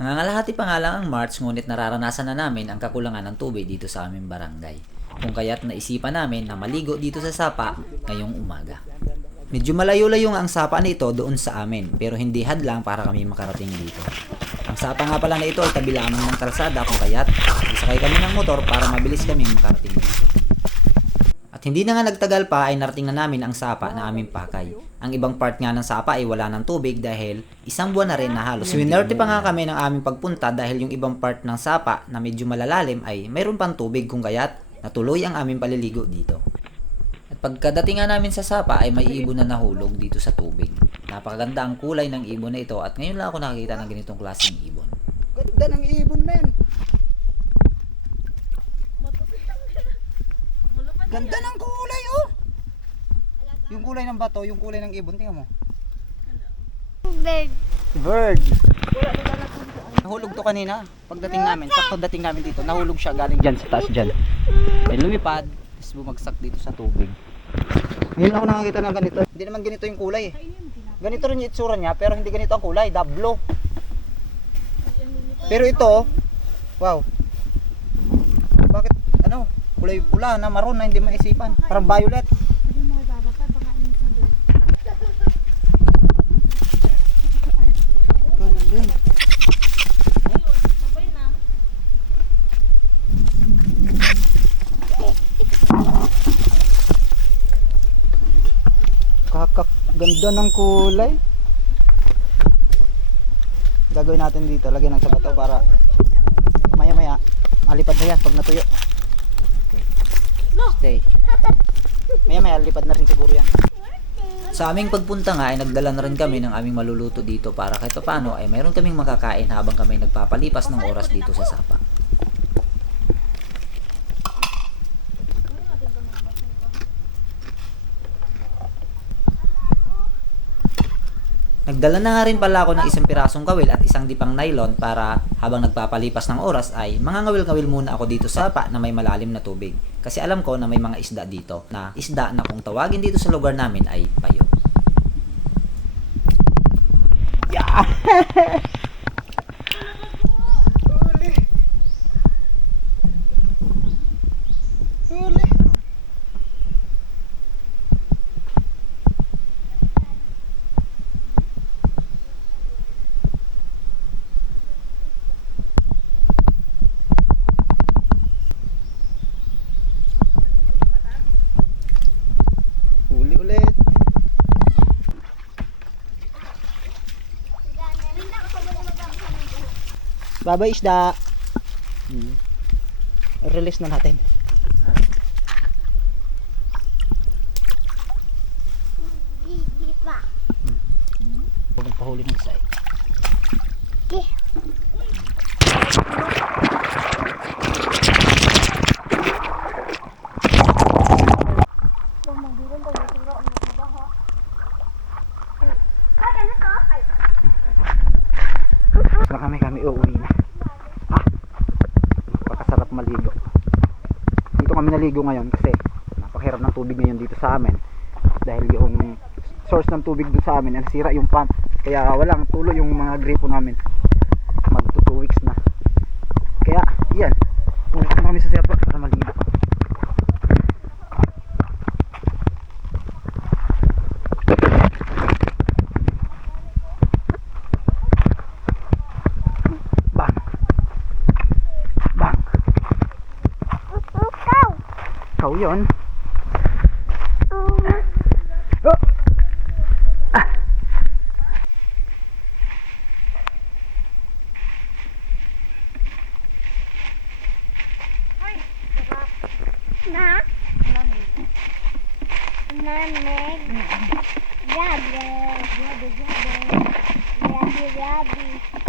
Nangangalahati pa nga lang ang March ngunit nararanasan na namin ang kakulangan ng tubig dito sa aming barangay. Kung kaya't naisipan namin na maligo dito sa sapa ngayong umaga. Medyo malayo-layo nga ang sapa na ito doon sa amin pero hindi hadlang para kami makarating dito. Ang sapa nga pala na ito ay tabi lamang ng kalsada kung kaya't isakay kami ng motor para mabilis kami makarating dito. At hindi na nga nagtagal pa ay narating na namin ang sapa na aming pakay. Ang ibang part nga ng sapa ay wala ng tubig dahil isang buwan na rin na halos. Swinerte pa nga kami ng aming pagpunta dahil yung ibang part ng sapa na medyo malalalim ay mayroon pang tubig kung kaya't natuloy ang aming paliligo dito. At pagkadating nga namin sa sapa ay may ibon na nahulog dito sa tubig. Napakaganda ang kulay ng ibon na ito at ngayon lang ako nakakita ng ganitong klaseng ibon. Ganda ng ibon, men. Ganda ng kulay, oh. Yung kulay ng bato, yung kulay ng ibon, tingnan mo. Bird. Nahulog to kanina. Pagdating namin, sakto dating namin dito, nahulog siya galing dyan sa taas dyan. Ay lumipad, tapos bumagsak dito sa tubig. Ngayon ako nakakita ng ganito. Hindi naman ganito yung kulay eh. Ganito rin yung itsura niya, pero hindi ganito ang kulay, dablo. Pero ito, wow. Bakit, ano, kulay pula na maroon na hindi maisipan. Parang violet. Galing. Ganda ng kulay. Gagawin natin dito, lagyan ng sabato para maya maya malipad na yan pag natuyo. Okay. Stay. Maya maya lipad na rin siguro yan. Sa aming pagpunta nga ay nagdala na rin kami ng aming maluluto dito para kahit paano ay mayroon kaming makakain habang kami nagpapalipas ng oras dito sa sapa. Nagdala na nga rin pala ako ng isang pirasong kawil at isang dipang nylon para habang nagpapalipas ng oras ay mangangawil-ngawil muna ako dito sa sapa na may malalim na tubig. Kasi alam ko na may mga isda dito na isda na kung tawagin dito sa lugar namin ay payo. Yeah! Huli! Huli! Huli ulit. Babay isda. Release na natin. Huwag magpahuli ng side. Kami uuwi na. Napakasarap maligo. Dito kami naligo ngayon kasi napakahirap ng tubig ngayon dito sa amin. Dahil yung source ng tubig dito sa amin, nasira yung pump. Kaya walang tulo yung mga gripo namin. Mag 2 weeks na. Kaya, yan. Pumunta na kami sa sapa para maligo. Ikaw yun. Oh. Ah. Na? Namek. Gabi. Gabi.